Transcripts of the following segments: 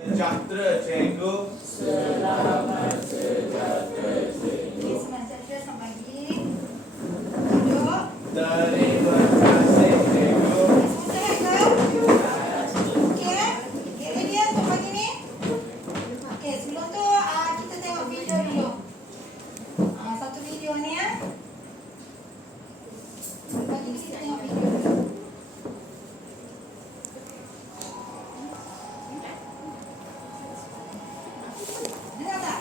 Sejahtera cikgu. Selamat sejahtera cikgu. Sejahtera selamat pagi. Duduk. Terima kasih cikgu. Semua sehat ke? Okey. Okey, dia untuk pagi ni. Okey, sebelum tu kita tengok video dulu. Satu video ni ya. Pagi ni kita tengok video dulu. Dengar tak?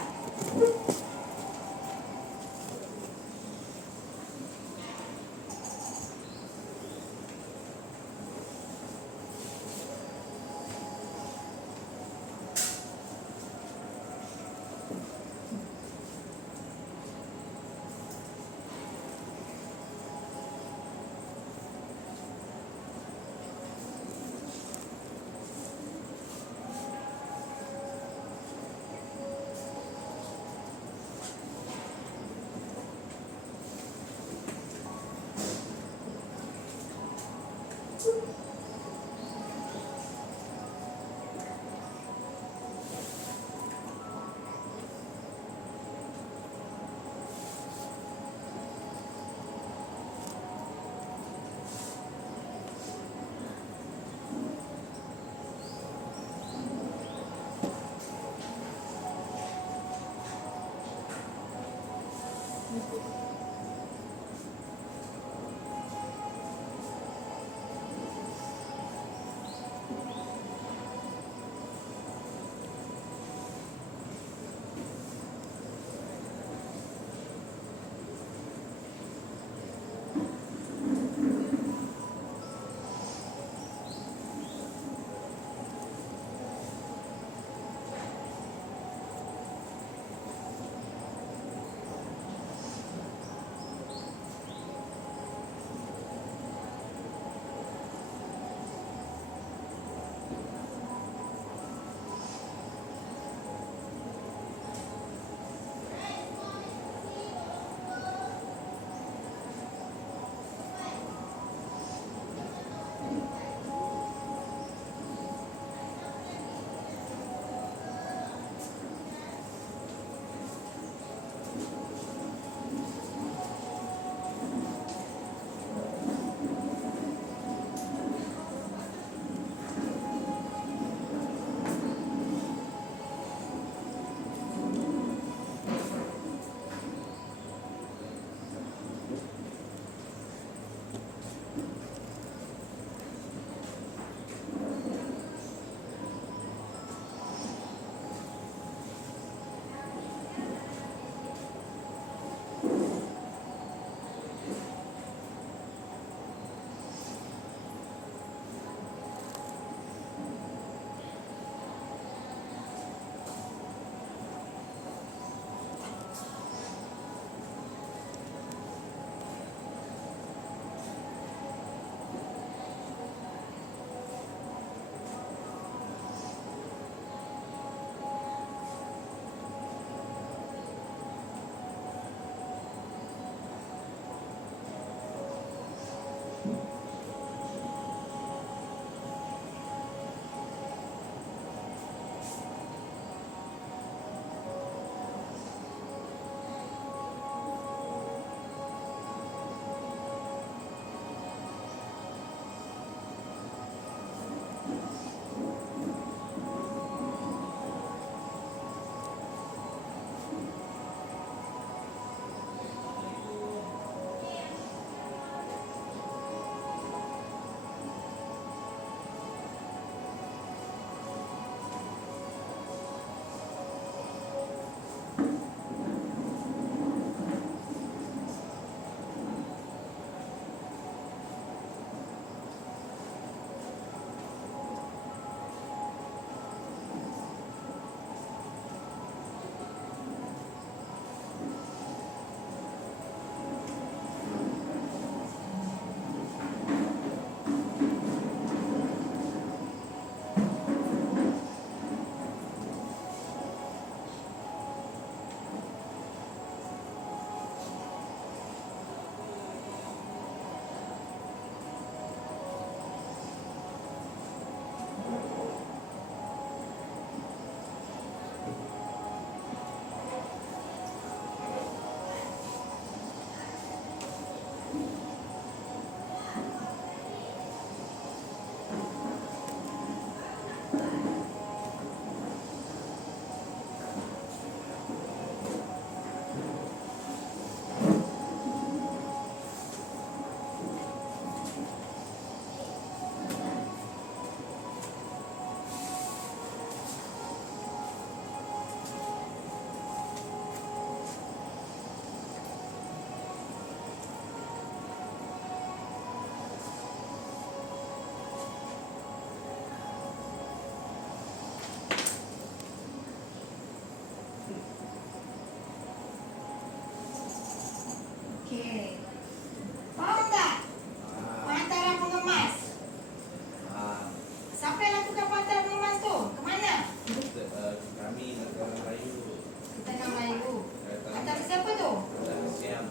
Kami negara Melayu. Tanah Melayu. Antara siapa tu? Dan Siam.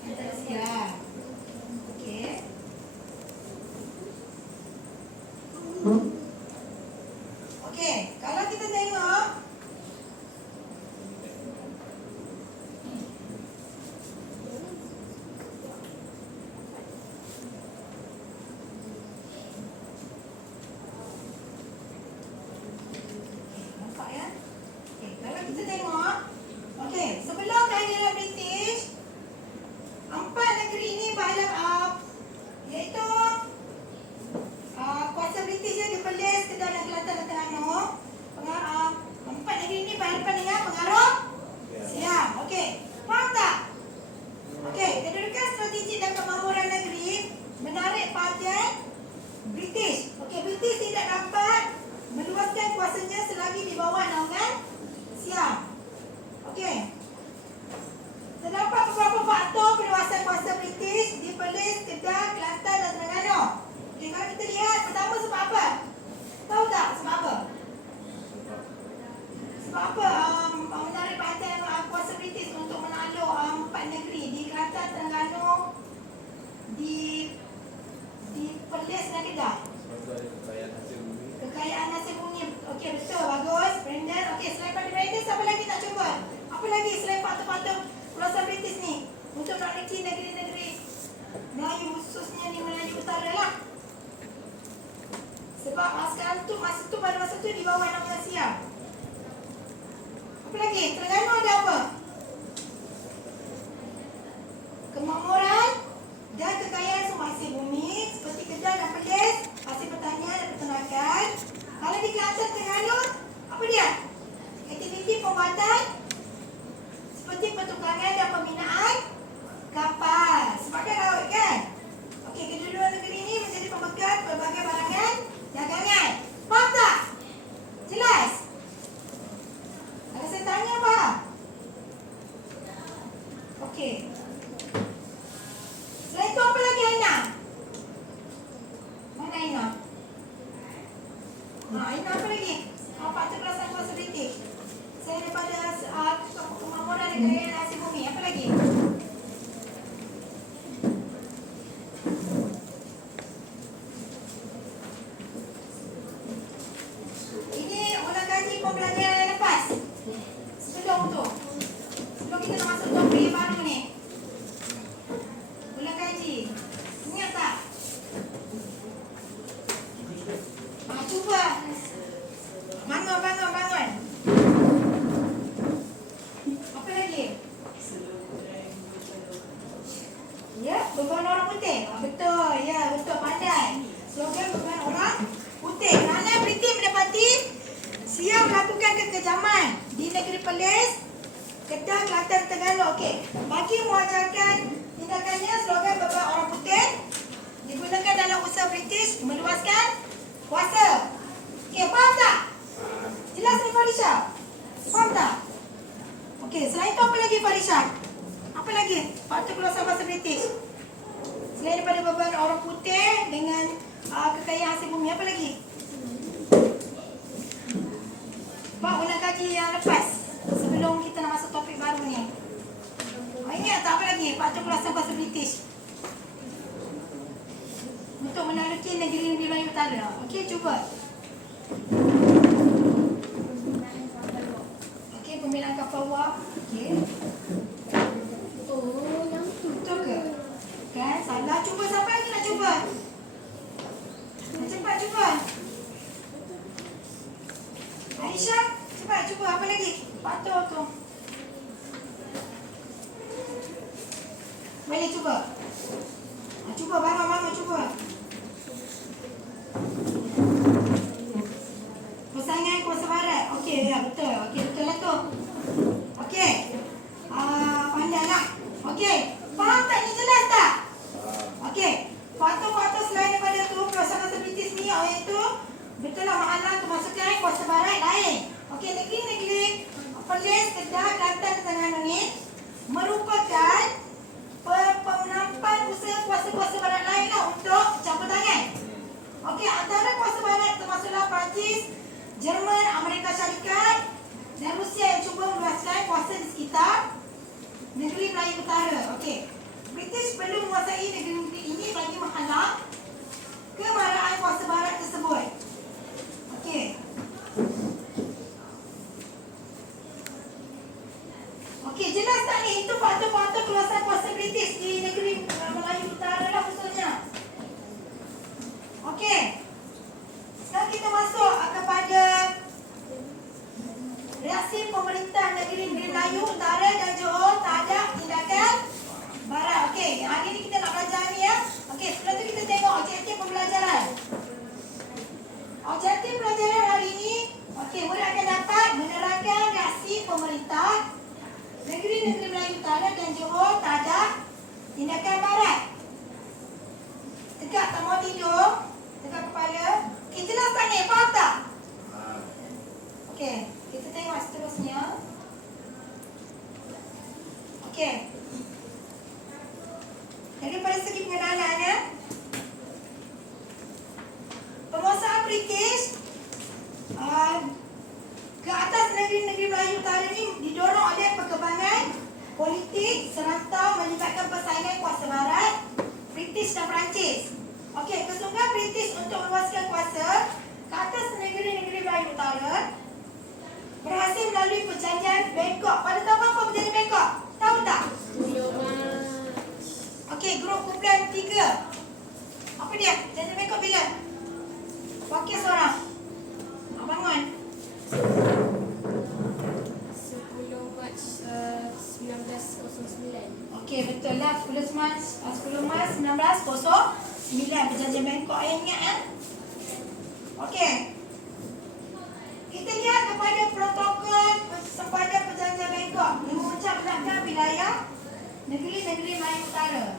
Antara Siam. Okey. Okey, kalau kita tengok nampak ya? Okey, kalau kita tengok okey, sebelum kehadiran British, empat negeri ini berhadap iaitu kuasa British ya, di Perlis, Kedah dan Kelantan dan Terengganu. Empat negeri ini berhadapan dengan pengaruh Siam. Okey, faham tak? Okey, kedudukan strategik dan kemakmuran negeri menarik perhatian British. Okey, British tidak dapat meluaskan kuasanya selagi di bawah naungan Siam. Okey. Terdapat beberapa faktor perluasan kuasa British di Perlis, Kedah, Kelantan dan Terengganu. Okey, kalau kita lihat pertama sebab apa? Tahu tak sebab apa? Sebab apa menarik perhatian kuasa British untuk menakluk empat negeri di Kelantan, Terengganu, di Perlis dan Kedah? Sebab tu ada kekayaan hasil bumi. Kekayaan hasil bumi. Okey, betul, bagus Brandon. Okey, selain pada Brandon, siapa lagi nak cuba? Apa lagi selain faktor-faktor perluasan British ni untuk menaklukkan negeri-negeri Melayu, khususnya di Melayu Utara lah. Sebab sekarang tu, pada masa tu di bawah naungan Siam. Apa lagi? Terengganu ada apa? Kemakmuran dan kekayaan sumber hasil bumi seperti Kedah dan Perlis, hasil pertanian dan peternakan. Kalau di Kelantan, Terengganu, apa dia? Aktiviti pembuatan seperti pertukangan dan pembinaan kapal sebagai laut kan? Okey, kedua-dua negeri ini menjadi pemegang berbagai barangan dagangan. Faham tak? Jelas? Kalau saya tanya faham? Okey. Selain itu apa lagi Aina? Mana Aina? Aina apa lagi? Faktor perluasan kuasa British. Selain daripada kemakmuran dan kekayaan hasil bumi, apa lagi? Ini ulang kaji pembelajaran yang lepas. Sebelum kita nak masuk topik yang baru ni. Ulang kaji. Ingat tak? Cuba. Bangun. Apa lagi? Ya, beban orang putih. Betul, ya, betul, pandai. Slogan beban orang putih. Kerana British mendapati Siam melakukan kekejaman di negeri Perlis, Kedah, Kelantan, Terengganu. Okey, bagi mewajarkan tindakannya, slogan beban orang putih digunakan dalam usaha British meluaskan kuasa. Okey, faham tak? Jelas ni Farisha? Faham tak? Okey, selain itu apa lagi Farisha? Apa lagi faktor perluasan kuasa British? Selain daripada beban orang putih dengan kekayaan hasil bumi, apa lagi? Pak, ulang kaji yang lepas sebelum kita nak masuk topik baru ni. Ingat tak apa lagi faktor perluasan kuasa British untuk menakluki negeri-negeri Melayu Utara? Okey, cuba. Okey, pembinaan kapal wap. Okey. Betul ke? Kan? Salah. Cuba. Siapa lagi nak cuba? Cepat cuba. Aisyah, cepat cuba. Apa lagi? Faktor tu. Boleh cuba. Cuba bangun cuba. Persaingan kuasa barat. Okey, ya betul. Okey, betul lah tu. Okey. Pandai lah. Okey. Faham tak ni, jelas tak? Okey. Faktor-faktor selain daripada tu, perluasan kuasa British ni, iaitu betul lah makna kemasukan kuasa barat lain. Okey, negeri-negeri Perlis, Kedah, Kelantan dan Terengganu ni merupakan penampan usaha kuasa-kuasa barat lain lah untuk campur tangan. Okey, antara kuasa barat termasuklah Perancis, Jerman, Amerika Syarikat, reaksi pemerintah negeri-negeri Melayu Utara dan Johor terhadap tindakan barat. Okey, hari ni kita nak belajar ni ya. Okey, sebelum tu kita tengok objektif pembelajaran. Objektif pelajaran hari ini, okey, murid akan dapat menerangkan reaksi pemerintah negeri-negeri Melayu Utara dan Johor terhadap tindakan barat. Tegak tak mau tidur, tegak kepala. Okey, jelas tak ni? Faham tak? Okey, kita tengok seterusnya. Okey. Daripada segi pengenalan ya. Penguasaan British ke atas negeri-negeri Melayu Utara ni didorong oleh perkembangan politik serta melibatkan persaingan kuasa barat, British dan Perancis. Okey, kesungguhan British untuk meluaskan kuasa ke atas negeri-negeri Melayu Utara berhasil melalui perjanjian Bangkok. Pada tahun apa perjanjian Bangkok? Tahu tak? Okey, grup kumpulan 3. Apa dia? Perjanjian Bangkok bila? Wakil seorang. Bangun. 10 Mac 1909. Okey, betul lah. 10 Mac 1909 perjanjian Bangkok. Ingat eh? Okey. Kita lihat kepada protokol sempadan perjanjian Bangkok yang mengucapkan wilayah negeri-negeri Melayu Utara.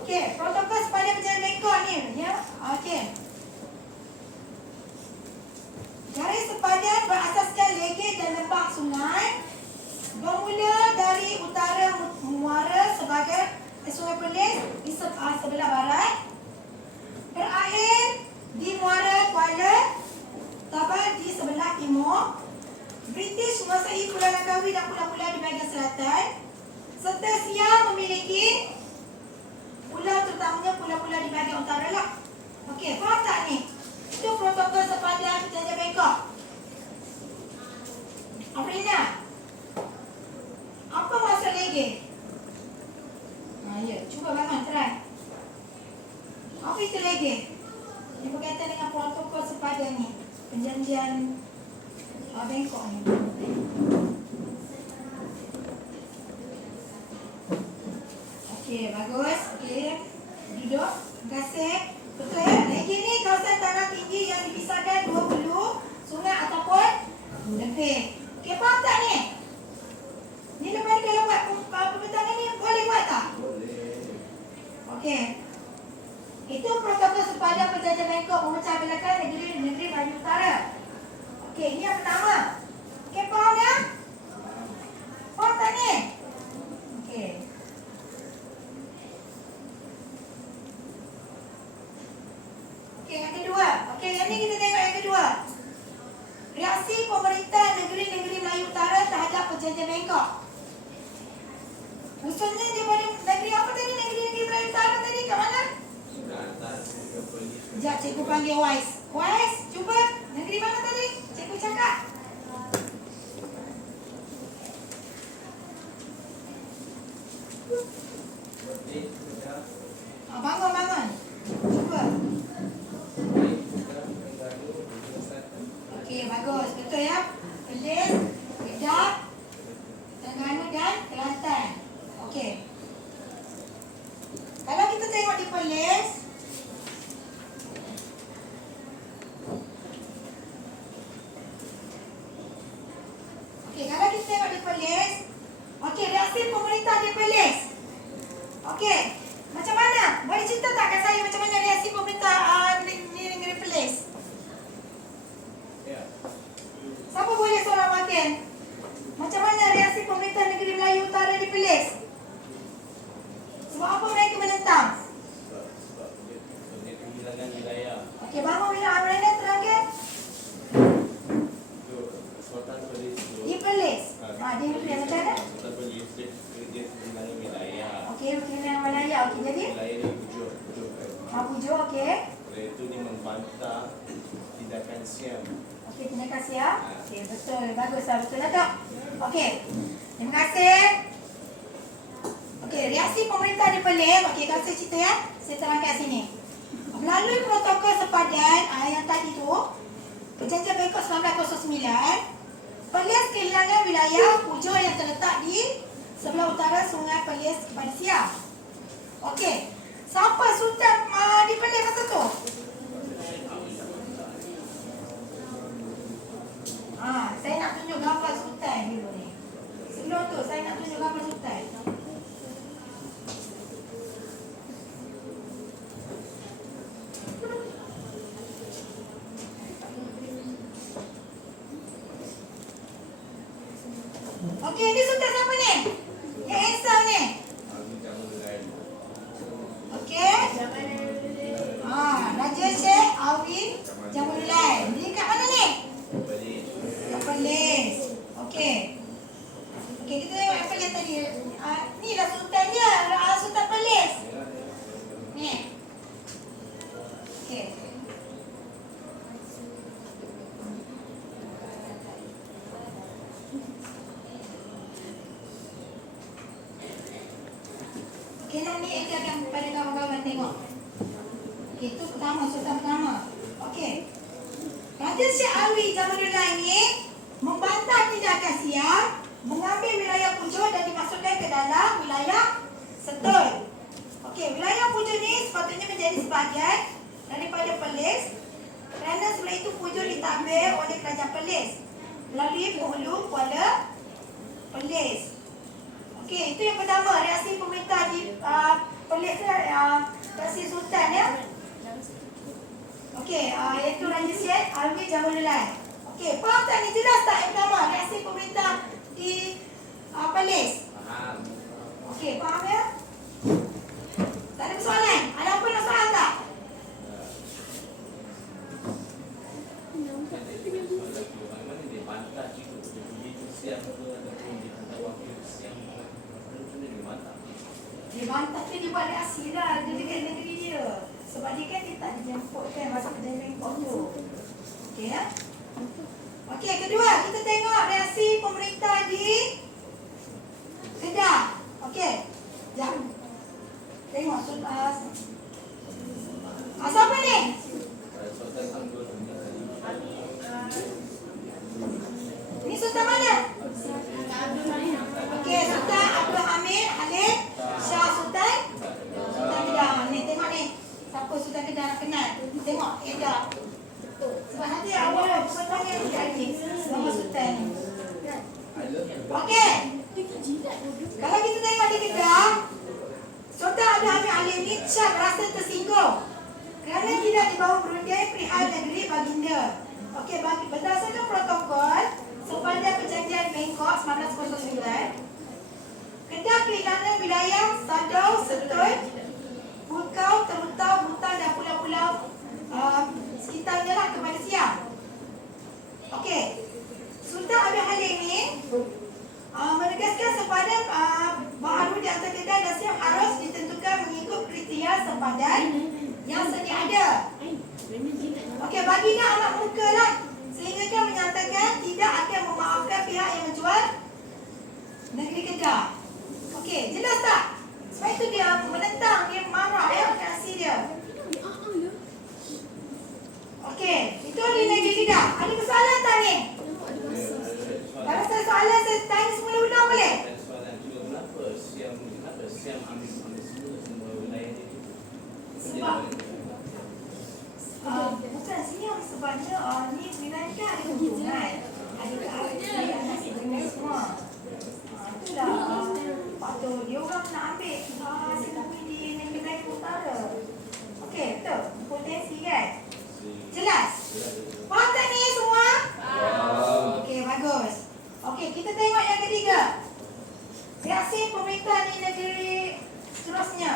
Okey, protokol sempadan perjanjian Bangkok ni ya. Okey. Garis sempadan berasaskan legeh dan lembah sungai bermula dari utara muara sebagai Sungai Perlis di sebelah barat, berakhir di muara Kuala Tabal di sebelah timur. British menguasai Pulau Langkawi dan pulau-pulau di bahagian selatan, serta Siam memiliki pulau, terutamanya pulau-pulau di bahagian utara lah. Okey, faham tak ni? Itu protokol sempadan perjanjian Bangkok. Afrina, apa maksud legeh? Ya, cuba bangun, try. Apa itu legeh? Yang berkaitan dengan protokol sempadan ni, perjanjian Bangkok ni. Okey, bagus. Okey, duduk. Terima kasih. Betul ya? Legeh ni kawasan tanah tinggi yang dipisahkan 20 sungai ataupun lebih. Okey, faham tak ni? Ni lepas ni kalau buat pembentangan ni boleh buat tak? Boleh. Okey. Itu protokol sempadan perjanjian Bangkok memecah belakan negeri-negeri Melayu Utara. Okey, ini yang pertama. Okey, faham ya? Faham tak ni? Okey. Okey, yang kedua. Okey, yang ni kita tengok yang kedua. Reaksi pemerintah negeri-negeri Melayu Utara terhadap perjanjian Bangkok. Usulnya daripada negeri apa tadi? Negeri-negeri Melayu Utara tadi kat mana? Sudah atas ke polis. Sekejap cikgu panggil Wise. Wise, cuba. Negeri mana tadi? Cikgu cakap. Okey, sudah. Bangun. Cuba. Baik, sudah. Terengganu, Bukit Selatan. Okey, bagus. Betul ya? Perlis, Kedah, Terengganu dan Kelantan. Okey. Kalau kita tengok di Perlis, okey, kalau kita tengok di Perlis, okey, reaksi pemerintah di Perlis. Okey, macam mana? Boleh cerita tak kat saya macam mana reaksi pemerintah negeri Perlis? Ya. Siapa boleh seorang wakil? Macam mana reaksi pemerintah negeri Melayu Utara di Perlis? Sebab apa mereka menentang? Sebab dia kehilangan wilayah. Okey, bangun bila Amrina terangkan. Itu Sultan Perlis tu. Di Perlis. Di Perlis macam mana? Sultan Perlis dia kehilangan wilayah. Okey, kehilangan wilayah. Okey, jadi? Wilayah ni bujur. Bujur, okey. Oleh itu dia membantah tindakan Siam. Okey, terima kasih ya. Okey, betul. Baguslah, betul lah tak? Okey. Terima kasih. Okey, reaksi pemerintah di Perlis. Okey, kalau saya cerita ya. Saya terangkan sini. Melalui protokol sepadan yang tadi tu, Perjanjian Bangkok wilayah Pujo yang terletak di sebelah utara Sungai Perlis kepada Siam. Okey. Siapa sultan di Perlis masa tu? Saya nak tunjuk gambar sultan dulu ni. Sebelum tu saya nak tunjuk gambar sultan. Okey, ni sultan siapa ni? Yang handsome ni. Okey. Raja Sheikh Alwi Jamuluddin. Dia kat mana ni? Kat Perlis. Okey. Okey, kita tengok yang Perlis tadi. Ni lah sultan dia, Sultan Perlis. Ni. Okey. Okey, nak ni kita akan kepada kawan-kawan tengok. Okey, itu pertama, sultan pertama. Okey. Raja Sheikh Alwi Jamuluddin ni membantah tindakan Siam, mengambil wilayah Pujo dan dimasukkan ke dalam wilayah Sentul. Okey, wilayah Pujo ni sepatutnya menjadi sebahagian daripada Perlis kerana sebelum itu Pujo ditambah oleh kerajaan Perlis melalui Penghulu Kuala Perlis. Okey, itu yang pertama, reaksi pemerintah di Perlis reaksi sultan ya. Okey, iaitu Raja Sheikh Alwi Jamuluddin. Okey, faham tak ni, jelas tak yang pertama reaksi pemerintah di Perlis? Faham. Okey, faham ya? Tak ada persoalan? Ada apa nak soal tak? Bagaimana dia bantah itu begitu Siam ke ataupun dia hantar wakil Siam macam dia bantah. Dia bantah tu dia buat reaksi lah. Dia dekat negeri dia. Sebab dia kan dia tak dijemput kan masa kejadian Bangkok tu. Okey ya? Okey, kedua kita tengok reaksi pemerintah di Kedah. Okey. Jap. Tengok siapa ni? Sultan Sanggul Ni sultan mana? Okey, Sultan Abdul Hamid Khalid Shah Sultan Kedah. Ni tengok ni. Siapa Sultan Kedah nak kenal? Tengok Kedah. Sebab nanti awal sebenarnya jadi nama sultan ni. Okey. Kalau kita tengok di Kedah, Sultan Abdul Hamid Khalid ni Shah merasa tersinggung kerana tidak dibawa berunding perihal negeri baginda. Okey, berdasarkan protokol sepanjang perjanjian Bangkok 1909, Kedah kelilangnya wilayah Sadau, Sentul, Pulkau, Terutau, Butan dan pulau-pulau sekitarnya lah kepada Siam. Okey, Sultan Abdul Halim ni menegaskan sepadan baharu di antara Kedah dan Siam harus ditentukan mengikut kriteria sepadan yang sedia ada. Okey, baginda amat muka lah sehingga kan menyatakan tidak akan memaafkan pihak yang menjual negeri Kedah. Okey, jelas tak? Sebab itu dia menentang, dia marah ya reaksi dia. Okey, itu di negeri Kedah. Ada persoalan tak ni? Kalau saya soalan saya tanya semula ulang boleh? Ada soalan juga, kenapa Siam ambil semua wilayah dia itu? Sebab bukan Siam sebabnya ni wilayah kan ada hubungan. Ada keadilan, ada sebenarnya semua. Itulah patut dia orang nak ambil seperti di negeri lain utara. Okey, betul. Potensi kan? Jelas? Faham tak ni semua? Okey, bagus. Okey, kita tengok yang ketiga. Reaksi pemerintah di negeri seterusnya.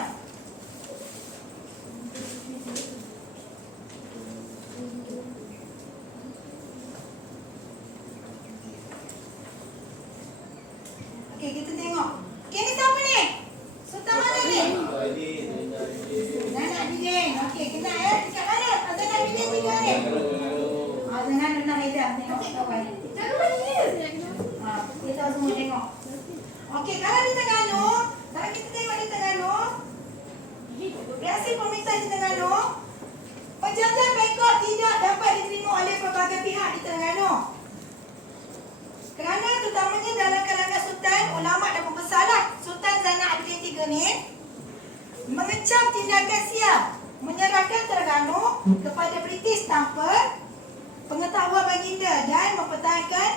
lama dan membesarlah. Sultan Zainal Abidin III ni mengecam tindakan Siam menyerahkan Terengganu kepada British tanpa pengetahuan baginda dan mempertahankan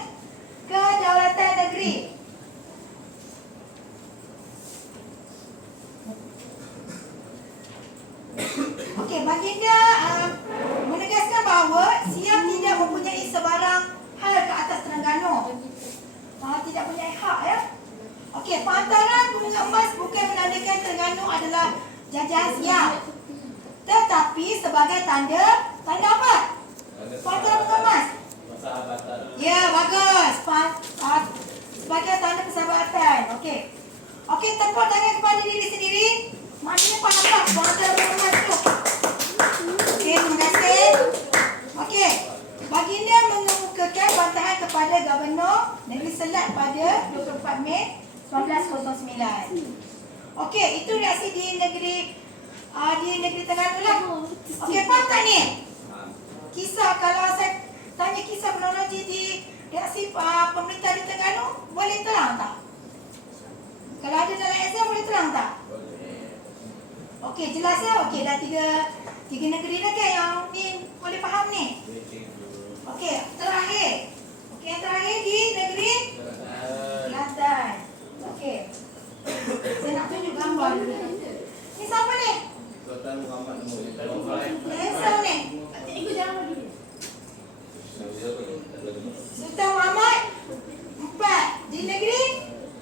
kedaulatan negeri. Okey, baginda menegaskan bahawa Siam tidak mempunyai sebarang hal ke atas Terengganu. Tidak punya hak ya. Okey, pantaran bunga emas bukan menandakan Terengganu adalah jajahan Siam, tetapi sebagai tanda apa? Pantaran bunga emas. Persahabatan. Ya, bagus. Sebagai tanda persahabatan. Okey. Okey, tepuk tangan kepada diri sendiri. Maknanya faham pantaran bunga emas tu. Okey, terima kasih. Okey. Baginda mengemukakan bantahan kepada Gubernur Negeri Selat pada 24 Mei 1909. Okey, itu reaksi di negeri Terengganu lah. Okey, faham tak ni? Kisah, kalau saya tanya kisah kronologi di reaksi pemerintah di Terengganu, boleh terang tak? Kalau ada dalam exam, boleh terang tak? Okey, jelas ya? Okey, dah tiga negeri dah kan yang ni boleh faham ni? Okey, terakhir. Okey, yang terakhir di negeri Kelantan. Okey. Saya nak tunjuk gambar dulu. Ni siapa ni? Sultan Muhammad Nur. Handsome ni. Sultan Muhammad IV di negeri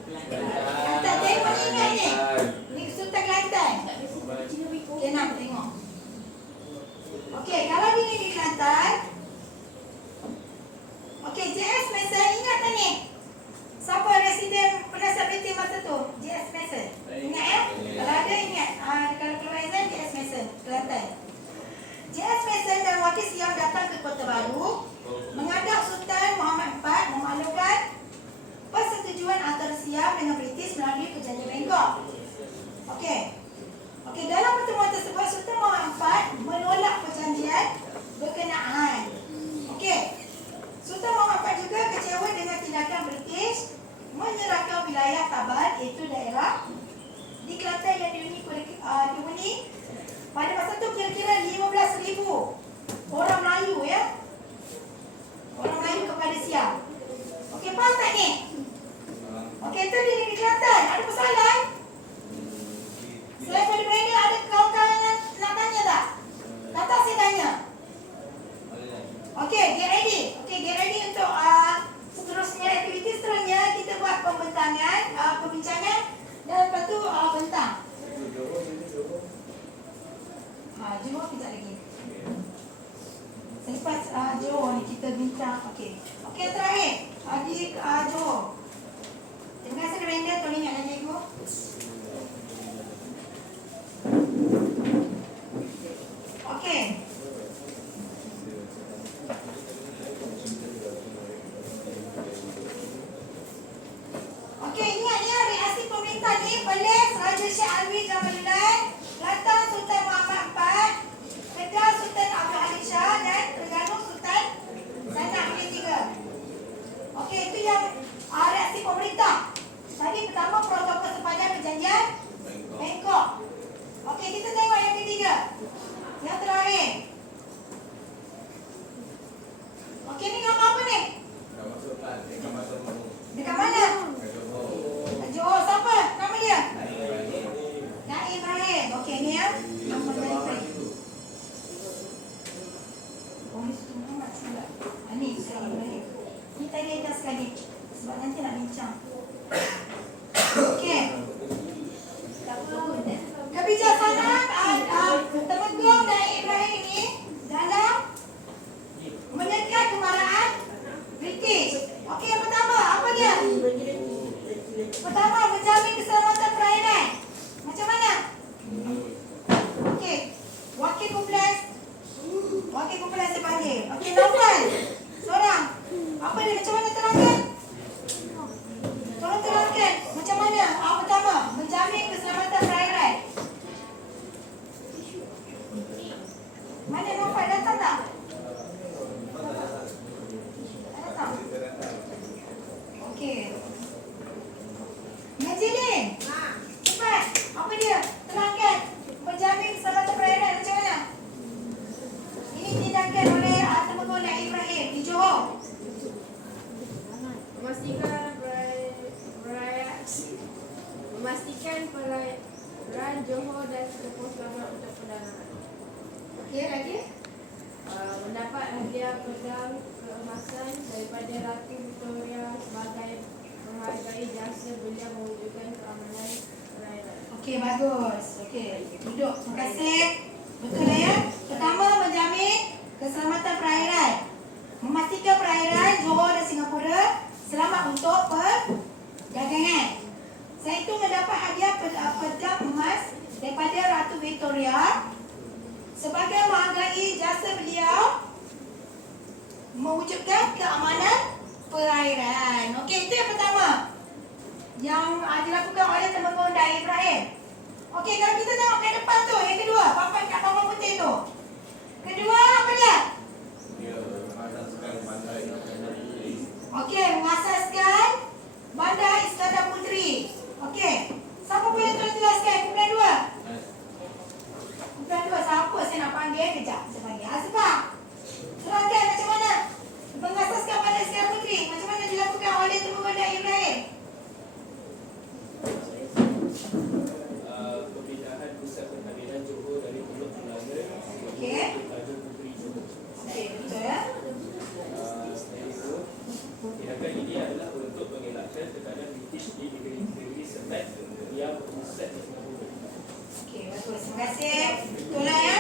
Kelantan. Tengok ni ingat ni. Ni Sultan Kelantan. Okey, nak tengok. Okey, kalau di negeri Kelantan. Okey, JS Mason ingat tak ni? Siapa residen penasihat British masa tu? JS Mason. Ingat ya? Kalau ada ingat. Kalau keluar exam, JS Mason, Kelantan. JS Mason dan wakil Siam datang ke Kota Baru menghadap Sultan Muhammad IV memaklumkan persetujuan antara Siam dengan British melalui perjanjian Bangkok. Okey. Okey, dalam pertemuan tersebut Sultan Muhammad IV menolak perjanjian berkenaan. Okey. Sultan Muhammad IV juga kecewa dengan tindakan British menyerahkan wilayah Tabal, iaitu daerah di Kelantan yang dihuni pada masa tu kira-kira 15,000 orang Melayu ya. Orang Melayu kepada Siam. Okey, faham tak ni? Okey, itu di negeri Kelantan. Ada persoalan? Selain pada Brenda, ada kawan-kawan yang nak tanya tak? Kata saya tanya. Okey, get ready. Okey, get ready untuk seterusnya aktiviti seterusnya kita buat pembentangan, perbincangan dan lepas tu bentang. Johor kejap lagi. Selepas Johor ni kita bincang. Okey. Okey, yang terakhir di Johor. Terima kasih Brenda, tolong ingatkan cikgu. Okey. Okey, ingat ya reaksi pemerintah ni Perlis, Raja Syed Alwi Jamaluddin, Kelantan Sultan Muhammad IV, Kedah Sultan Abdul Halim Shah dan Terengganu Sultan Zainal Abidin III. Okey, itu yang reaksi pemerintah. Tadi pertama protokol sepadan perjanjian Bangkok. Okey, kita tengok yang ketiga. Yang terakhir. Okey, ni gambar apa ni? Dekat mana? Johor. Siapa nama dia? Naim Rahim. Okey, ni ya. Nama Naim. Oh, ni Sultan Muhammad silap. Ni Sultan Rahim. Ni tadi atas sekali. Sebab nanti nak bincang. Okey. Kebijaksanaan Temenggong dan Ibrahim ini dalam menekan kemarahan British. Okey, yang pertama, apa dia? Pertama, menjamin keselamatan perairan. Macam mana? Okey, wakil kumpulan saya panggil. Okey, Naufal. Seorang. Apa dia? Macam mana terangkan? Tolong terangkan. Macam mana? Johor dan Singapura selamat untuk perdagangan. Okey, lagi? Mendapat hadiah pedang keemasan daripada Ratu Victoria sebagai menghargai jasa beliau mewujudkan keamanan perairan. Okey, bagus. Okey, duduk. Terima kasih. Betul ya? Pertama, menjamin keselamatan perairan. Memastikan perairan Johor dan Singapura selamat untuk perdagangan. Saya itu mendapat hadiah pedang emas daripada Ratu Victoria sebagai menghargai jasa beliau mewujudkan keamanan perairan. Okey, itu yang pertama yang dilakukan oleh Temenggung Daik Ibrahim. Okey, kalau kita tengok ke depan tu, yang kedua, papan kat papan putih tu. Kedua, apa dia? Dia mengasaskan bandar Iskandar Puteri. Okey, mengasaskan Bandar Iskandar Puteri. Okey, siapa boleh tolong jelaskan kumpulan dua? Kumpulan dua, siapa saya nak panggil? Kejap, saya panggil. Asifah, terangkan macam mana mengasaskan Bandar Iskandar Puteri. Macam mana dilakukan oleh Temenggung Daik Ibrahim? Pemindahan pusat pentadbiran Johor dari Teluk Melaka Okey. ke Tanjung Puteri Johor. Okey, betul ya? Selain itu, tindakan ini adalah untuk mengelakkan tekanan British di negeri-negeri Selat yang berpusat di Singapura. Okey, bagus. Terima kasih. Betul lah ya?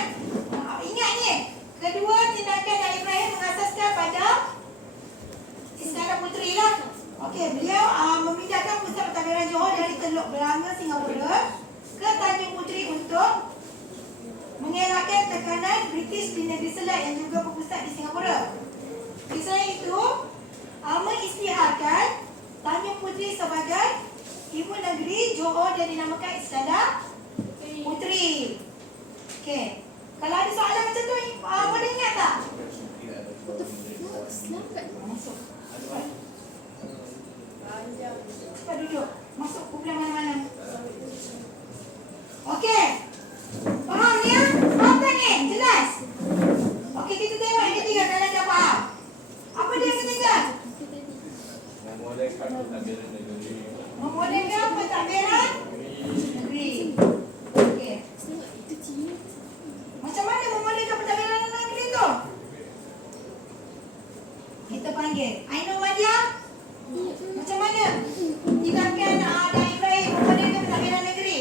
Ingat ni, kedua tindakan Daik Ibrahim mengasaskan Bandar Iskandar Puteri lah. Okey, beliau memindahkan pusat pentadbiran Johor dari Teluk Belanga Singapura ke Tanjung Puteri untuk mengelakkan tekanan British di negeri Selat yang juga berpusat di Singapura. Di selain itu, mengisytiharkan Tanjung Puteri sebagai ibu negeri Johor dan dinamakan Iskandar Puteri. Okey. Kalau ada soalan macam tu, boleh ingat tak? Masuk. Cepat duduk. Masuk kumpulan mana-mana. Okey. Faham ni ya? Faham tak ni? Jelas? Okey, kita tengok yang ketiga kalau dah faham. Apa dia yang ketiga? Memolehkan pentadbiran negeri. Memolehkan pentadbiran negeri. Okey. Macam mana memolehkan pentadbiran negeri tu? Kita panggil Ainul Madia. Macam mana tindakan Daik Ibrahim memolehkan pentadbiran negeri?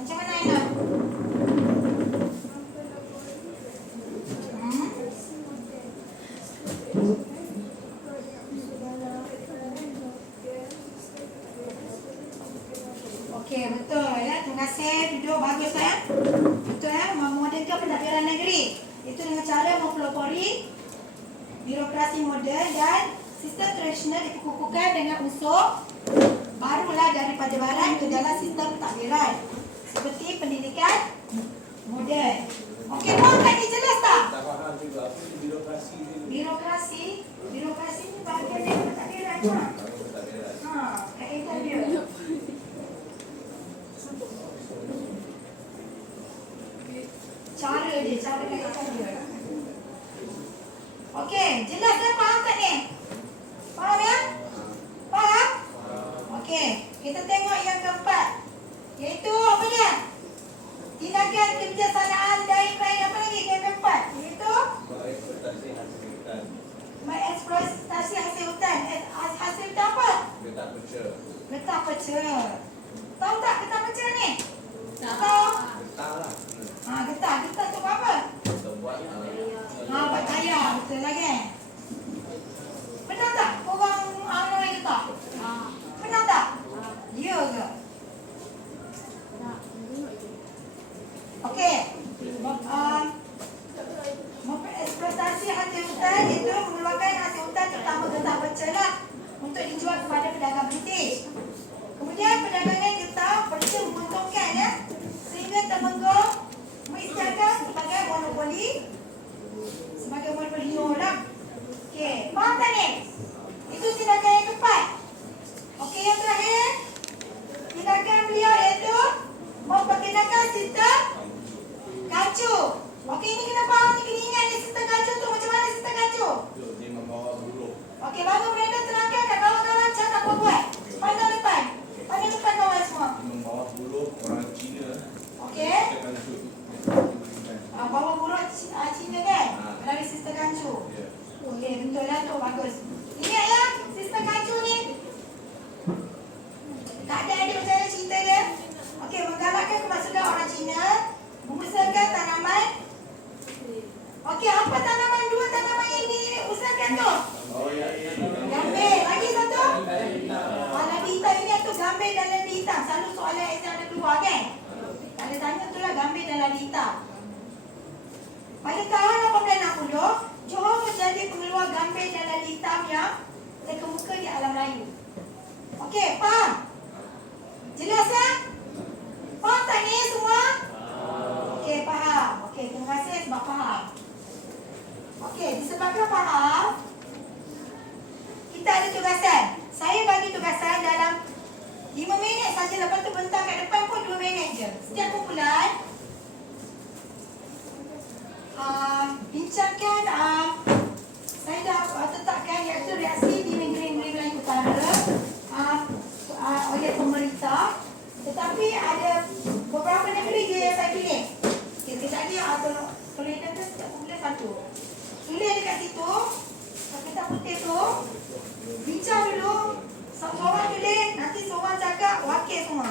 Macam mana Ainul? Okey, betul ya. Terima kasih. Duduk bagus ya. Betul ya. Memodernkan pentadbiran negeri. Itu dengan cara mempelopori birokrasi moden dan sistem tradisional dikukuhkan dengan unsur barulah daripada barat ke dalam sistem pentadbiran. Seperti pendidikan moden. Okey, faham tak ni? Jelas tak? Tak faham juga apa itu birokrasi ni. Birokrasi ni bahagian dari pentadbiran. Pentadbiran. Kaitan dia. Cara kaitan dia. Okey, jelas dah, faham tak ni? Faham ya? Faham? Okey, kita tengok yang keempat. Iaitu apa dia? Tindakan kebijaksanaan Daik Ibrahim. Apa lagi yang keempat? Iaitu Eksploitasi hasil hutan. mengeksploitasi hasil hutan. Hasil hutan apa? Getah pecah. Getah pecah. Tahu tak getah pecah ni? Tahu? Getah lah. Getah tu apa? Kita buat Buat kaya. Betul lagi. Pernah tak korang orang getah? Pernah tak? Ya ke? Okey. Mengeksploitasi hasil hutan itu mengeluarkan hasil hutan terutama getah pecah lah untuk dijual kepada pedagang British. Kemudian perdagangan getah pecah menguntungkan ya, sehingga Temenggung mengisytiharkan sebagai monopoli lah. Okey, faham tak ni? Itu tindakan yang keempat. Okey, yang terakhir tindakan beliau iaitu memperkenalkan sistem kacu. Okey, ini kena faham ni, kena ingat ni sistem kacu tu. Macam mana sistem kacu? dia membawa buruh. Okey, baru Brenda terangkan kat kawan-kawan cara Cina kan? Melalui sistem kancu. Okey, betul lah tu, bagus. Ingat ya, sistem kancu ni. Tak ada cara cerita dia. Okey, menggalakkan kemasukan orang Cina, mengusahakan tanaman. Okey, apa tanaman, dua tanaman yang diusahakan tu? Gambir. Lagi satu? Ladi hitam ini tu, gambir dan ladi hitam. Selalu soalan exam ada keluar kan? Kalau tanya tu lah gambir dan ladi hitam. Pada tahun 1860, Johor menjadi pengeluar gambir dan ladi hitam yang terkemuka di alam Melayu. Okey, faham? Jelas ya? Faham tak ni semua? Okey, faham. Okey, terima kasih sebab faham. Okey, disebabkan faham, kita ada tugasan. Saya bagi tugasan dalam 5 minit saja, lepas tu bentang kat depan pun 2 minit je. Setiap kumpulan bincangkan, saya dah tetapkan iaitu reaksi di negeri-negeri Melayu Utara oleh pemerintah. Tetapi ada beberapa negeri je yang saya pilih. Okay, tadi tulis tu setiap kumpulan satu. Tulis dekat situ, kertas putih tu, bincang dulu. Seorang tulis, nanti seorang cakap, wakil semua.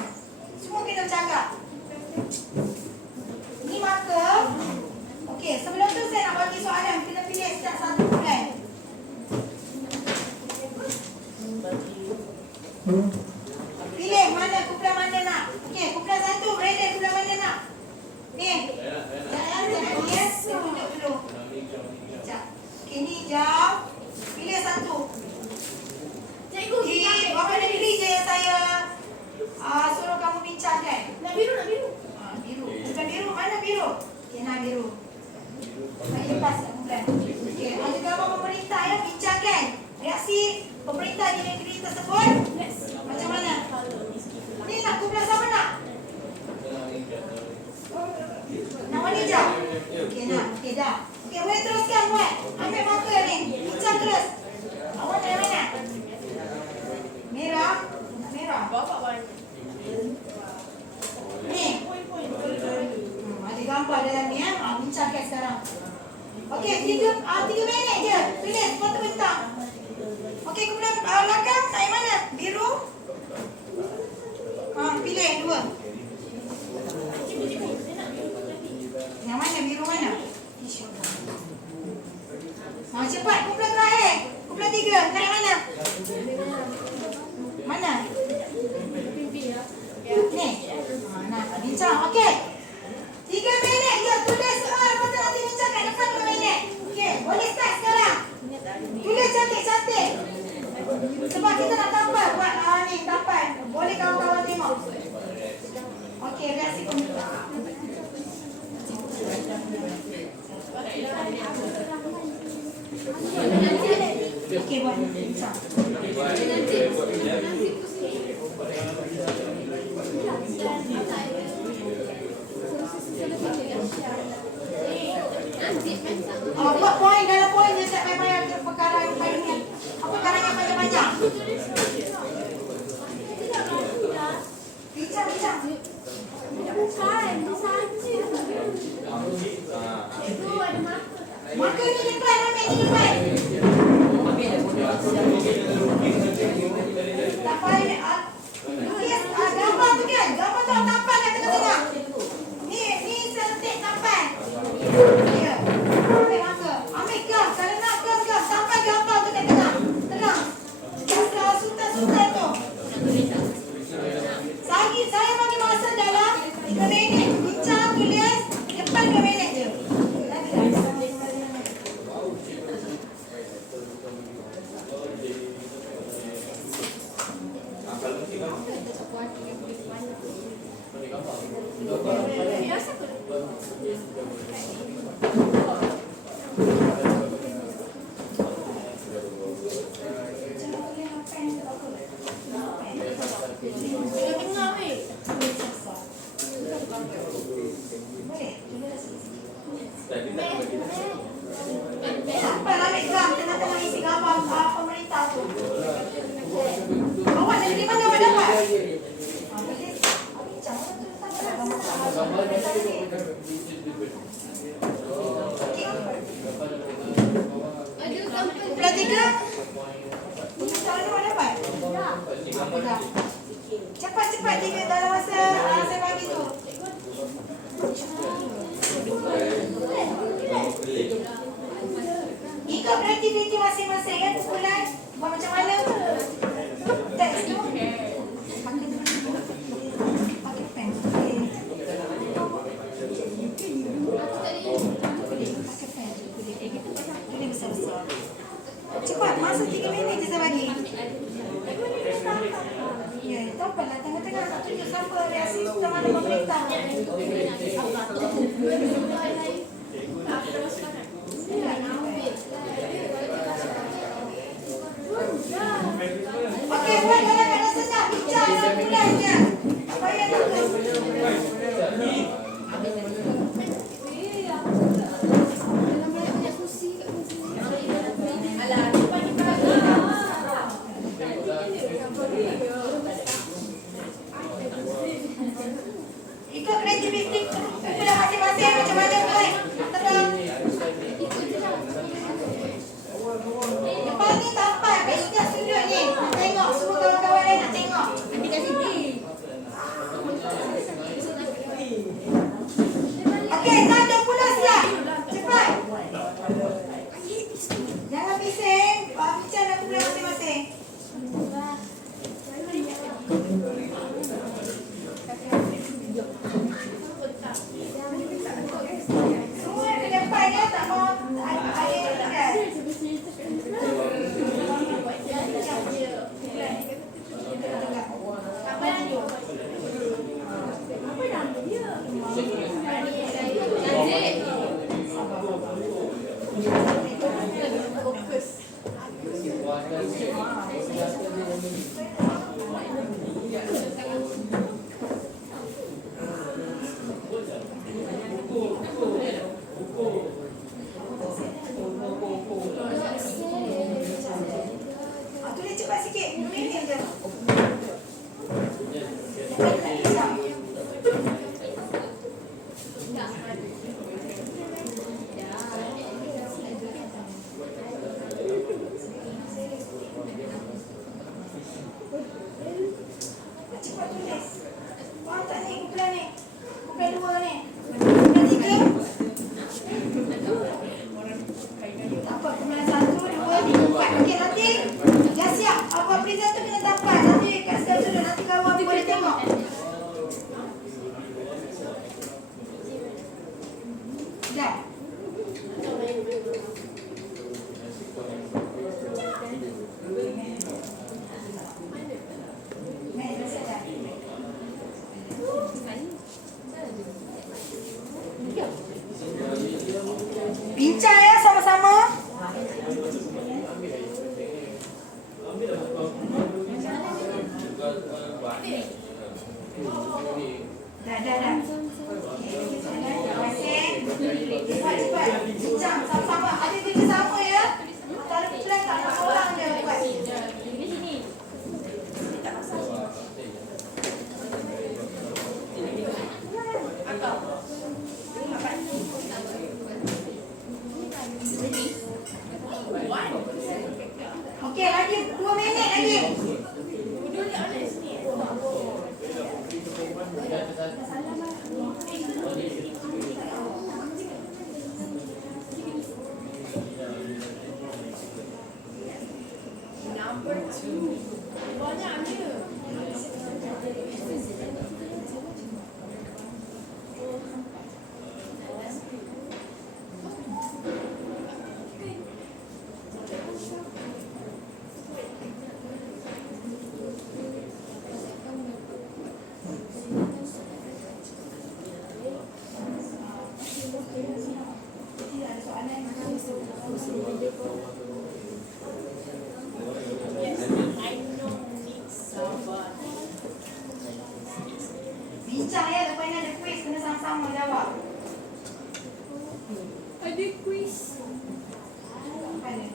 Semua kita bercakap. Ni marker. Okey, sebelum tu saya nak bagi soalan. Kita pilih setiap satu kumpulan. Pilih mana kumpulan mana nak. Okey, kumpulan satu, Brandon, kumpulan mana nak? Ni. Jangan yes, saya tunjuk dulu. Sekejap. Okey, ni hijau. Pilih satu. Cikgu, Di berapa negeri je yang saya suruh kamu bincangkan? nak biru, nak biru. Biru. Bukan biru, mana biru? Okey, nak biru. Saya lepas kumpulan. Okey, ada gambar pemerintah ya, bincangkan reaksi pemerintah di negeri tersebut. Macam mana? Ni nak kumpulan siapa nak? Nak warna hijau? Okey, nak. Okey, dah. Okey, boleh teruskan buat. Ambil marker ni. Bincang terus. Awak nak yang mana? Merah. Merah. Bapak warna. Ni. Ada gambar dalam ni ya. Bincangkan sekarang. Okey, 3 minit je. Tulis foto bentang. Okey, kemudian belakang nak yang mana? Biru. Pilih dua. Yang mana? Biru mana? Cepat, kumpulan terakhir. Kumpulan 3. Nak yang mana? Mana? Ni. Nak bincang. Okey. 3 minit je tulis soal. Lepas tu nanti bincang kat depan 2 minit. Okey, boleh start sekarang. Tulis cantik-cantik. Sebab kita nak tampal buat ni, tampal. Boleh kawan-kawan tengok. Okey, reaksi pemerintah. Okey, buat bincang. Buat poin dalam poin je, tak payah perkara yang paling ni. Apa perkara yang panjang-panjang? Bincang. Bukan, saja. Itu ada marker. Marker ni depan, ambil ni depan. Tak payah. Tulis gambar tu kan? Gambar tu tampal kat tengah-tengah. Ni selentik tampal. Ya. Ambil marker. Ambil gam. Kalau nak gam, tampal gambar tu kat tengah. Tenang. Jangan sultan-sultan tu. Saya bagi masa dalam 3 minit. Bincang, tulis. Depan 2 minit je. Biasa ke? Tengah weh. Sampai ambil gam tengah-tengah isi gambar pemerintah tu. Awak dari mana awak dapat? Aktiviti masing-masing kan kumpulan. Buat macam mana? Teks tu. Pakai pen. Pakai pen. Ini besar-besar. Cepat, masa 3 minit je saya bagi. Ya, tak apalah. Tengah-tengah nak tunjuk siapa reaksi teman pemerintah. Okey, buat dalam keadaan senang. Bincang sebulan je. Supaya bagus. Ikut kreativiti kumpulan masing-masing macam mana buat. Tenang. Lepas ni tampal kat setiap sudut ni. Nak tengok semua kawan-kawan lain nak tengok. Nanti kat sini. Okey, dah 20 siap. Cepat. Jangan bising. Bincang dan kumpulan masing-masing. Semua ke depan ya, tak mau ada yang tinggal. Tulis cepat sikit, 2 minit je. Cepat tulis. Wah, tak ni kumpulan ni. Kumpulan 2 ni. Kumpulan 3. Tak apa, kumpulan 1, 2, 3, 4. Okey, nanti dah siap. Apa present tu kena tampal. Nanti kat setiap sudut nanti kawan boleh tengok. Dah. Bincang ya sama-sama. Dah. Cepat. Bincang sama-sama. Ada kerja sama ya. Antara kumpulan tak nak seorang je buat. Okey, lagi 2 minit lagi. Bincang ya, lepas ni ada kuis, kena sama-sama jawab. Ada kuis. Mana?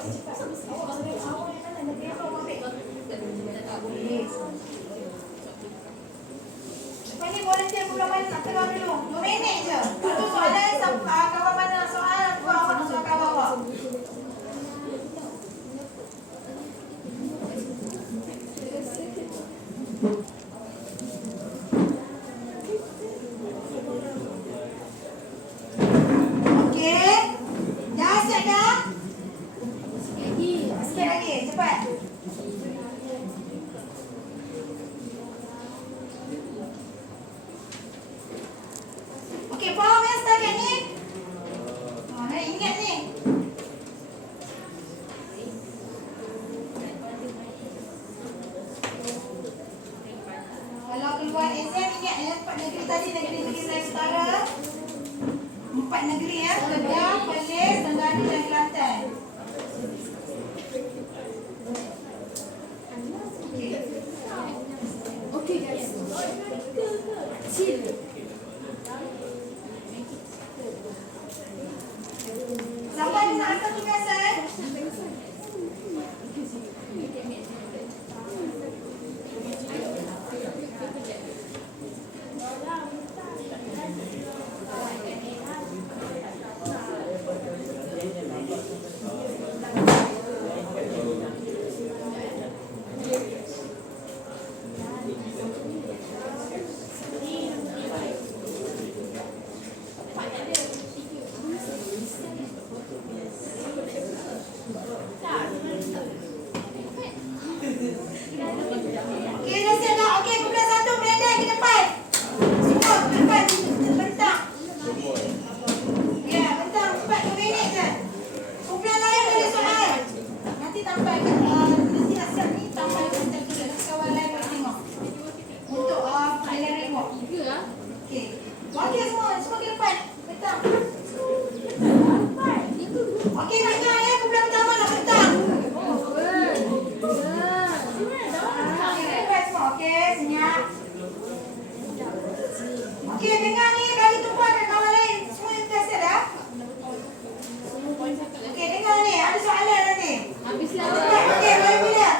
Cepat. Awak yang mana? Nanti apa awak ambil? Boleh. Lepas ni volunteer pula mana nak terang dulu. 2 minit je. Itu soalan kawan mana soalan tu awak nak soal kawan awak. tadi negeri-negeri Melayu Utara. 4 negeri ya, Kedah, Perlis, Terengganu dan Kelantan. Okay guys. Chill. Siapa yang nak hantar tugasan? Okey, dah siap dah. Okey, kumpulan 1 Brandon ke depan. Semua ke depan. Bentang. Ya, bentang. 4 minit je. Kumpulan lain ada soal. Nanti tambah ke nanti hasil ni tambah ke tertulis. Nanti kawan lain boleh tengok. Untuk kalian tengok. Okey. Okey semua ke depan. Bentang. Okey, nak dengar ya. Kumpulan pertama nak bentang. Okey, senyap. Okey, dengar ni bagi tumpuan dan kawan lain. Semua yang dah siap dah? Okey, dengar ni. Ada soalan nanti. Okey, boleh bila?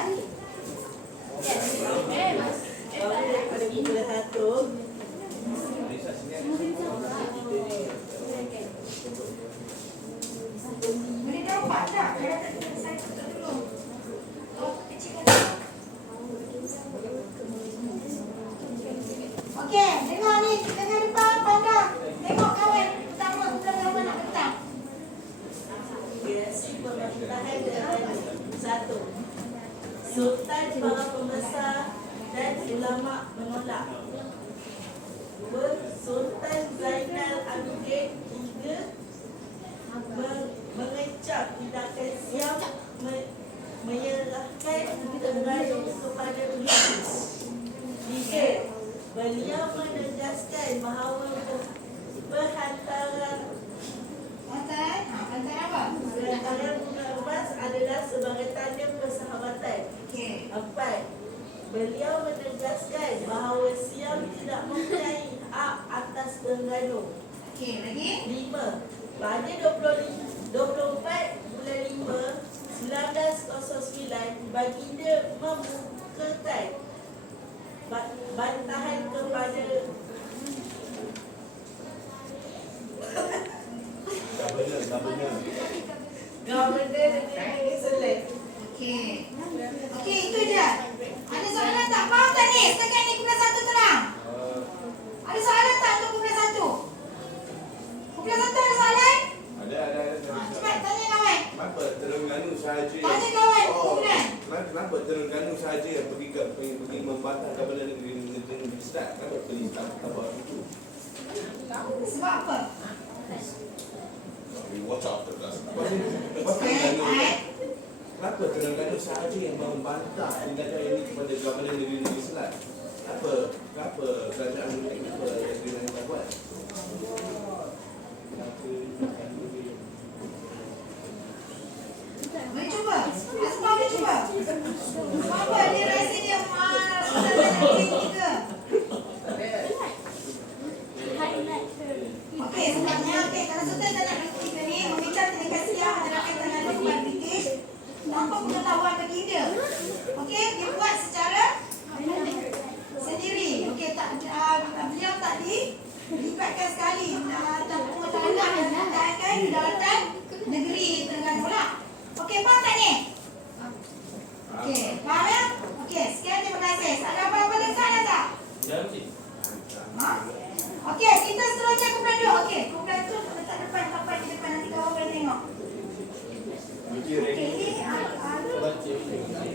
Boleh dapat tak? Saya tutup dulu. Oh, kecil kan? Okey, dengar ni, dengar depan, pandang. Tengok kawan pertama, pertama nak bentang. Gerasi pemerintahan Terengganu. 1. Sultan para pembesar dan ulama menolak. 2. Sultan Zainal Abidin. 3. Mengecap tindakan siap menyerahkan Terengganu kepada British. 3. Beliau menegaskan bahawa perhantaran Hantar apa? Bunga Emas adalah sebagai tanda persahabatan. Okey. 4. Beliau menegaskan bahawa Siam tidak mempunyai hak atas Terengganu. Okey, lagi? 5. Pada 24 bulan 5 1909, baginda membukakan bantahan kepada Governor Negeri Select. Okey. Okey, itu je. Ada soalan tak? Faham tak ni? Setakat ni kumpulan 1 terang. Ada soalan tak untuk kumpulan 1? Kumpulan 1 ada soalan? Ada. Cepat tanya kawan. Kenapa Terengganu sahaja? Tanya kawan, kumpulan. Kenapa Terengganu sahaja yang pergi membantah kepada negeri Islam? Kenapa pergi Islam? Kenapa itu? Sebab apa? Watch out for us. Kenapa Terengganu sahaja yang membantah tindakan ini kepada Governor negeri Islam? Kenapa kerajaan kenapa yang tak buat? Boleh cuba? Asma boleh cuba? Apa dia rasa dia Sultan Negeri ke? Okey, sebabnya kalau Sultan Negeri kita ni meminta tindakan siap menerapkan Terengganu kepada British tanpa pengetahuan baginda. Okey, dia buat secara sendiri. Okey, beliau tak dilibatkan sekali tanpa pengetahuan dan tindakan kedaulatan negeri Terengganu lah. Okey, faham tak ni? Okey, faham ya? Okey, sekian, terima kasih. Ada apa-apa lagi soalan tak? Jam cik. Ha? Okey, kita seterusnya kumpulan 2. Okey, kumpulan tu letak depan, tapak di depan, nanti kawan boleh tengok. Okey, ni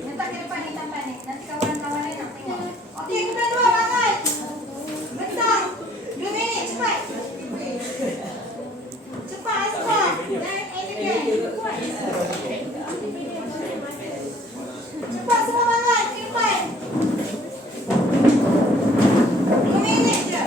letak ke depan ni, tapak ni. Nanti kawan-kawan lain nak tengok. Okey, kumpulan 2, bangun. Bentang. 2 minit, cepat. Cepat, Asma. Dan Elegan. Cepat semua bangun, ke depan. 2 minit je.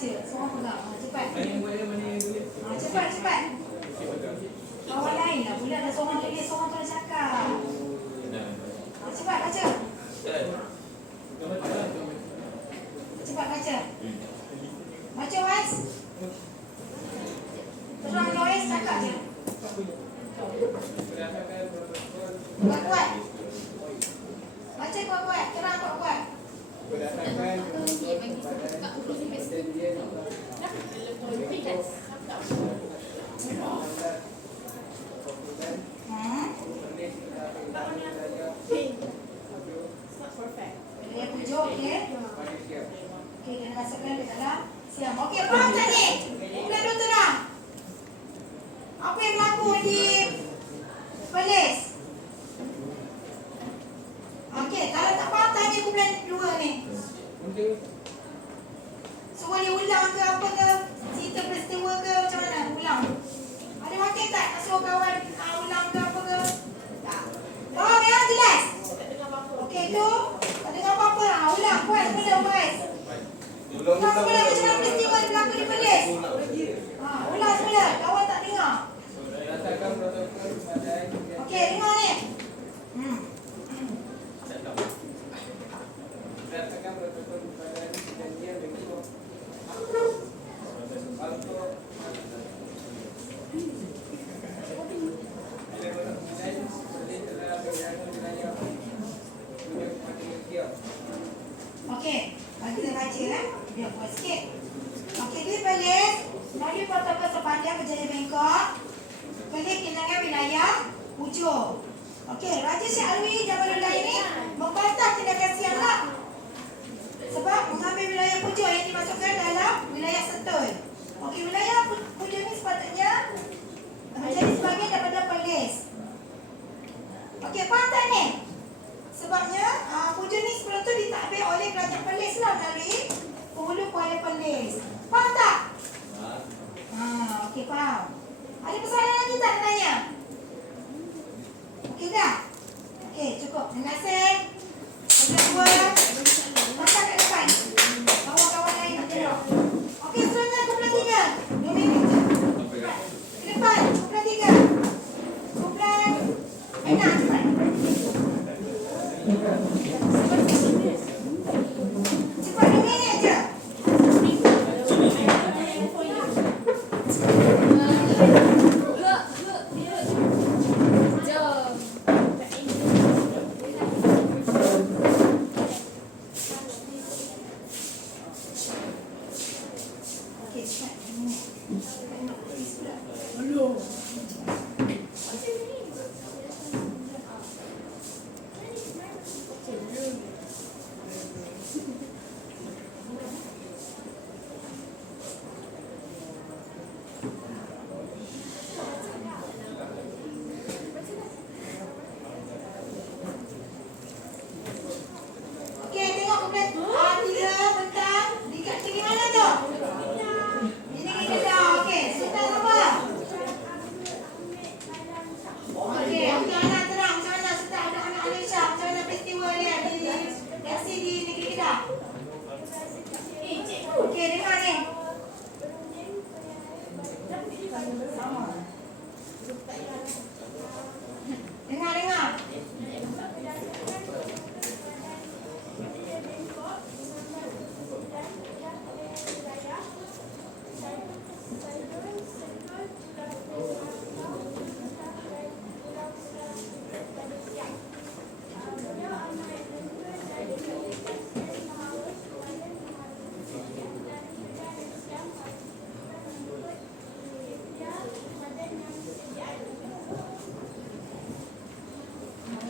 baca. Seorang pegang. Cepat. Mana yang buat dia, mana yang tulis? Cepat. Okey, pegang. Kawan lain lah. Pula dah seorang tulis, seorang tu dah cakap. Cepat baca. Gambar tu lah. Cepat baca. Baca Wais. Terang Wais, cakap je. Berdasarkan protokol, Kuat-kuat. Baca kuat-kuat. Terang kuat-kuat. berdasarkan protokol perjanjian Dia pujuk, okey. Okey, dia rasakan di dalam siam. Okey, faham tak ni? Bulan dulu terang. Apa yang berlaku di Perlis? Okey, kalau tak faham tanya aku bulan 2 ni. Semua dia ulang ke apa ke? Cerita peristiwa ke macam mana? Ulang. Ada makin tak? Nak suruh kawan ulang ke apa ke? Tak. Faham ya? Jelas? Okey tu. Tak dengar apa-apa. Ulang. Kuat semula Wais. Ulang semula macam mana peristiwa yang berlaku di Perlis. Ulang semula. Kawan tak dengar. berdasarkan protokol badan Okey, dengar ni. berdasarkan protokol badan perjanjian untuk Okey, bagi kita baca biar kuat sikit. Okey, di Perlis, melalui protokol sepanjang Berjaya Bangkok, Perlis kehilangan wilayah hujung. Okey, Raja Syed Alwi Jamalullah ini membantah tindakan Siam lah. Sebab mengambil wilayah hujung yang dimasukkan dalam wilayah Sentul. Okey, wilayah hujung ini sepatutnya menjadi sebahagian daripada Perlis. Okey, faham tak ni? Sebabnya hujung ni sebelum tu ditadbir oleh Kerajaan Perlis lah melalui Penghulu Kuala Perlis. Faham tak? Okey, faham. Ada persoalan lagi tak nak tanya? Okey dah? Okey, cukup. Terima kasih. Kedua, pasal kat depan. Kawan-kawan lain nak tengok. Okey, seterusnya kumpulan 3. 2 minit. Ke depan, kumpulan 3. Kumpulan 6, cepat. Cepat 2 minit je. Okey, cepat. 2 minit. Belum. Okey, tengok kumpulan 3 bentang di mana tu? Di negeri Kedah. Okey, Sultan apa? Okey, anak terang macam mana Sultan ada anak Malaysia, macam mana peristiwa dia di reaksi di negeri Kedah. Okey, dengar ni. Sama. Dengar.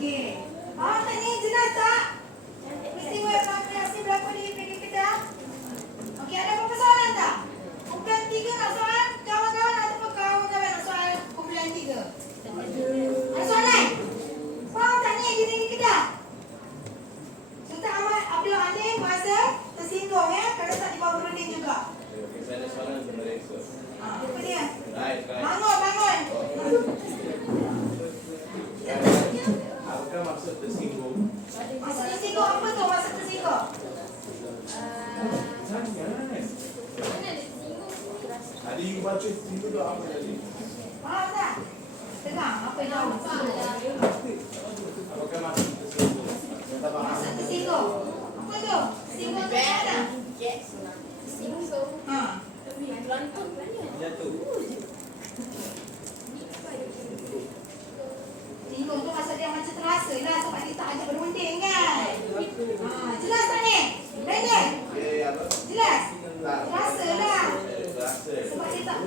Okey. Tak ni jelas tak? Peristiwa yang berlaku di negeri Kedah. Okey, ada apa persoalan tak? Kumpulan 3 nak soal? Kawan-kawan ataupun kawan-kawan nak soal kumpulan 3? Ada soalan? Faham tak ni di negeri Kedah? Sultan Ahmad Abdul Halim merasa tersinggung ya kerana tak dibawa berunding juga. Saya ada soalan sebenarnya. Apa dia? Right. Bangun. Apakah maksud tersinggung? Maksud tersinggung apa tu? Maksud tersinggung? Jangan. Ada you baca tiba tu apa tadi? Faham tak? Tengah, apa yang jauh? Apakah masih tersinggung? Tak faham. Masa tersinggung. Apa tu? Tersinggung tu macam mana? Ha. Jatuh. Tersinggung tu maksud dia macam terasa lah sebab dia tak ada berunding kan? Ha. Jelas tak ni? Brandon? Apa? Jelas? Tak. Terasa lah. Terasa. Sebab dia tak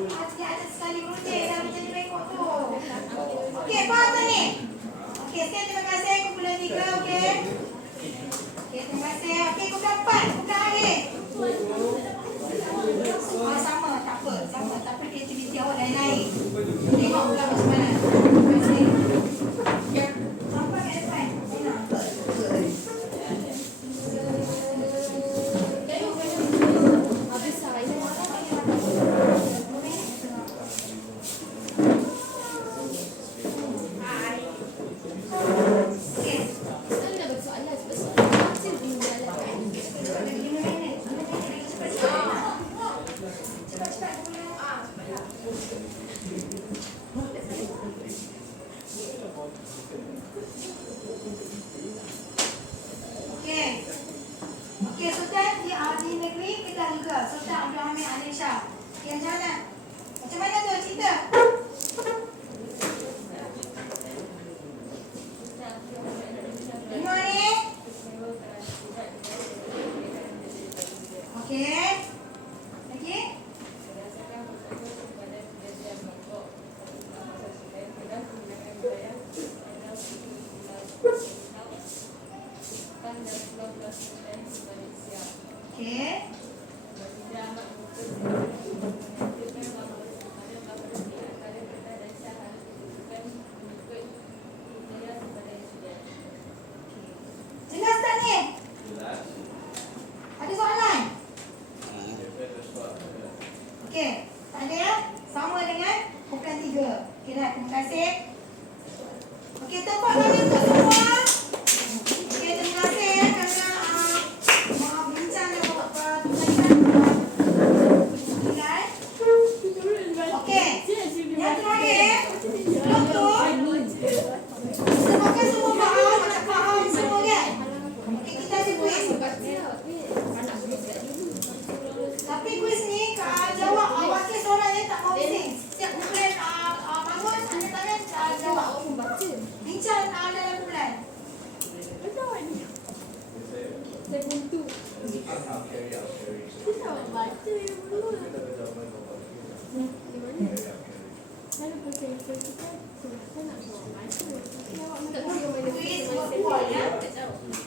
ada sekali berunding dalam macam rekod tu. Okey, faham tak ni? Okey, sekian terima kasih. Kumpulan 3, okey? Okey, terima kasih. Okey, kumpulan 4. Kumpulan akhir. Sama, tak apa. Sama, tak apa kreativiti awak lain-lain. Tengok pula macam mana. Terima kasih. Sampai kat depan. Sina. Okey, Sultan di negeri Kedah juga. Sultan Abdul Hamid Alin Shah. Yang mana? Macam mana tu cerita? Dengar ni. Okey. Lagi? Okey. Jelas tak ni? Jelas. Ada soalan? Okey. Okey. Tak ada ya? Sama dengan kumpulan 3. Okey dah, terima kasih. Okey, tempat bagi untuk semua. Okey, terima kasih ya kerana bincang dan tulisan. Okey, yang terakhir, sebelum tu, semoga semua faham, macam faham semua kan? Okey, kita ada kuis. Tapi kuis ni, jawab wakil seorang yang tak mau bising. Setiap kumpulan bangun, tanya tangan, jawab. Bincang dalam kumpulan. Saya buntu. Kita baca yang dulu. Di mana? Saya lupa saya nak baca. Tapi awak minta tahu yang mana. Kuis buat ya.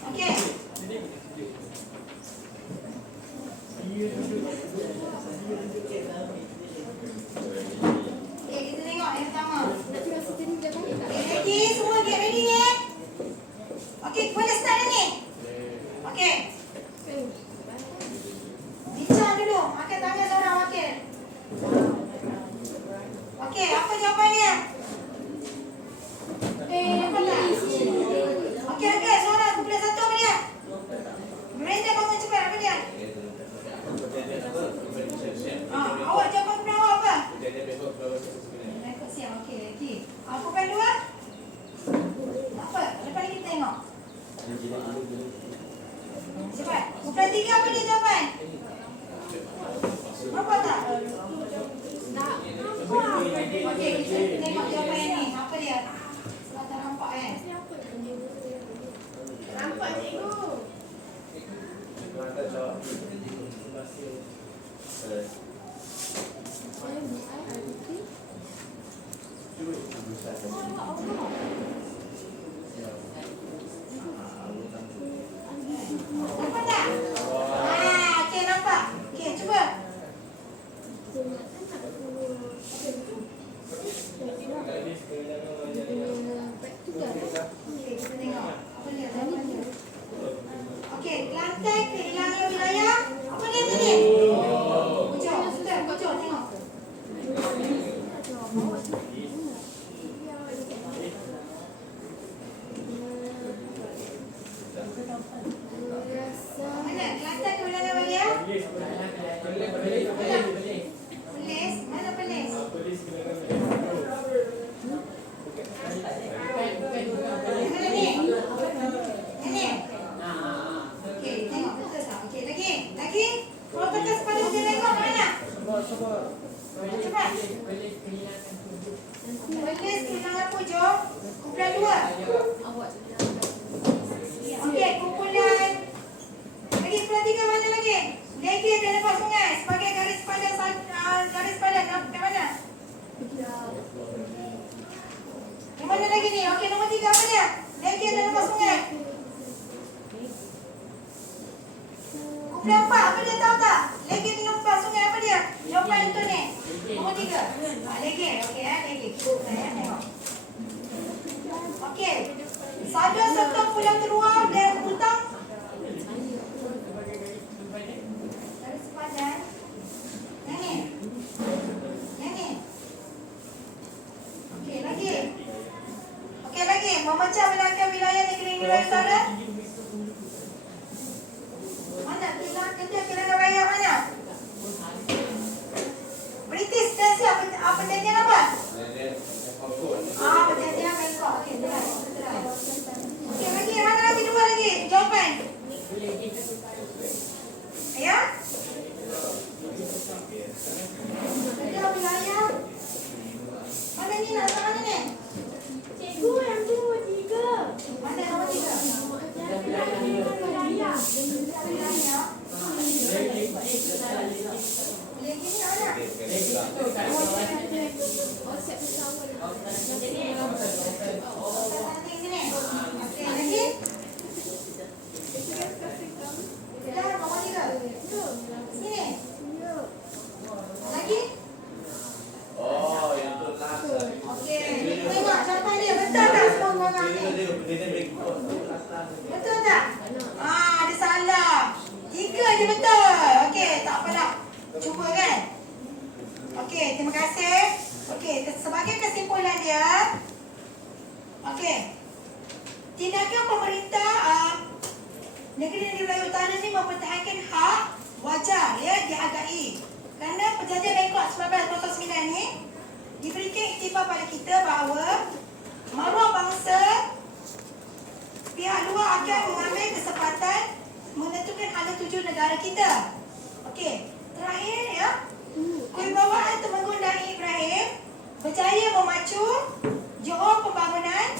Okey. Okey, kita tengok yang pertama. Nak tinggal situ ni dah balik tak? Okey, ready? Semua get ready ni? Okey, boleh start dah ni? Okey. Bincang dulu. Angkat tangan seorang wakil. Okey, apa jawapannya? Apa tak? Okey, angkat seorang. Kumpulan 1 apa dia? Brenda bangun cepat. Apa dia? Awak jawapan kumpulan awak apa? Rekod siap. Okey, lagi. Kumpulan 2? Apa? Lepas ni kita tengok. Cepat. Kumpulan 3 apa dia jawapan? Apa tak? Okey, kita tengok jawapan yang ni. Apa dia? Sebab tak nampak kan? Nampak cikgu. Nampak tak? Okey, nampak. Okey, cuba. Okey, kita tengok. Apa dia jawapannya? Okey, lantai kehilangan wilayah. Apa dia tadi? Hujung. Cepat. Boleh kehilangan tujuh. Polis kehilangan 7. Kumpulan 2. Awak Okey, kumpulan. Lagi kumpulan 3 mana lagi? Lagi ada lepas sungai sebagai garis padan ke mana? Yang mana lagi ni? Okey, nombor 3 apa dia? Lagi ada lepas sungai. Kumpulan 4 apa dia tahu tak? Lagi ada lepas sungai apa dia? Jawapan itu ni. Nombor 3. Lagi. Okey lagi. Kita tengok. Okey. Sada serta pulau terluar dan hutang. Garis padan. Yang ni. Yang ni. Okey lagi. Okey lagi. Memecah belakang wilayah negeri-negeri utara. Mana? Kira raya mana? British dan siapa? Perjanjian apa? Perjanjian Bangkok. Okey, terai. Okey, lagi. Mana lagi? 2 lagi. Jawapan. Ya? Pecah wilayah. Mana ni? Nak letak mana ni? Cikgu yang tu nombor 3. Mana nombor 3? Wilayah. Wilayah. Lagi ni mana? Konsep bersama. Nanti sini. Okey, lagi. Dah, nombor 3. Sini. Lagi. Oh, yang tu last. Okey, tengok jawapan dia. Betul tak semua orang ni? Betul tak? Ada salah. 3 je betul. Okey, tak apa nak. Cuba kan? Okey, terima kasih. Okey, sebagai kesimpulan dia. Okey. Tindakan pemerintah negeri-negeri wilayah utara ni mempertahankan hak wajar ya dihargai. Kerana perjanjian Bangkok 1909 ni diberikan iktifar pada kita bahawa maruah bangsa pihak luar akan mengambil kesempatan menentukan hala tuju negara kita. Okey, terakhir ya. Kewibawaan Temenggung dan Ibrahim berjaya memacu Johor pembangunan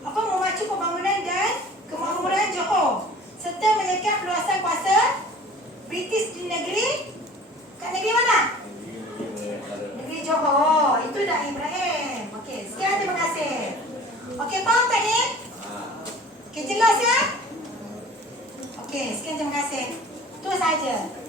memacu pembangunan dan kemakmuran Johor serta menyekap luasan kuasa British di negeri mana? Negeri Johor. Itu dah Ibrahim. Okey, sekian, terima kasih. Okey, faham tak ni? Okey, jelas ya? Okey, sekian, terima kasih. Itu saja.